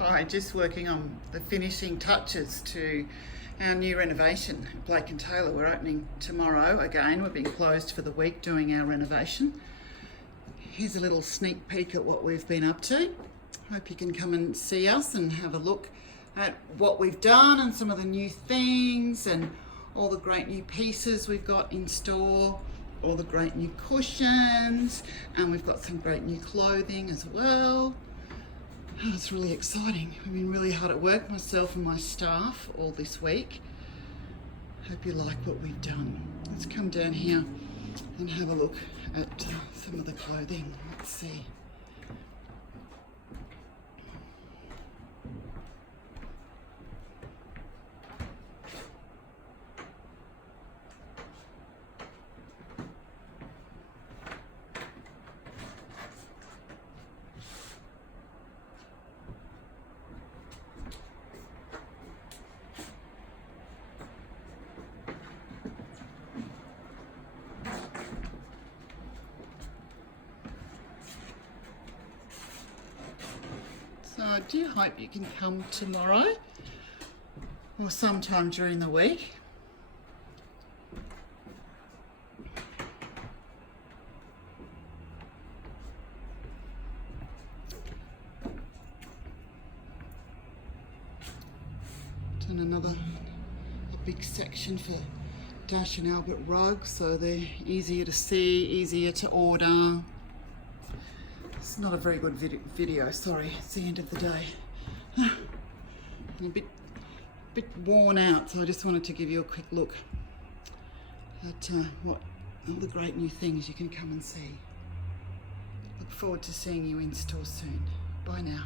Hi, just working on the finishing touches to our new renovation. Blake and Taylor, we're opening tomorrow again. We've been closed for the week doing our renovation. Here's a little sneak peek at what we've been up to. Hope you can come and see us and have a look at what we've done and some of the new things and all the great new pieces we've got in store, all the great new cushions, and we've got some great new clothing as well. Oh, it's really exciting. We've been really hard at work, myself and my staff, all this week. Hope you like what we've done. Let's come down here and have a look at some of the clothing. Let's see. So I do hope you can come tomorrow or sometime during the week. Done a big section for Dash and Albert rugs, so they're easier to see, easier to order. It's not a very good video, sorry, it's the end of the day. I'm a bit worn out, so I just wanted to give you a quick look at what all the great new things you can come and see. Look forward to seeing you in store soon. Bye now.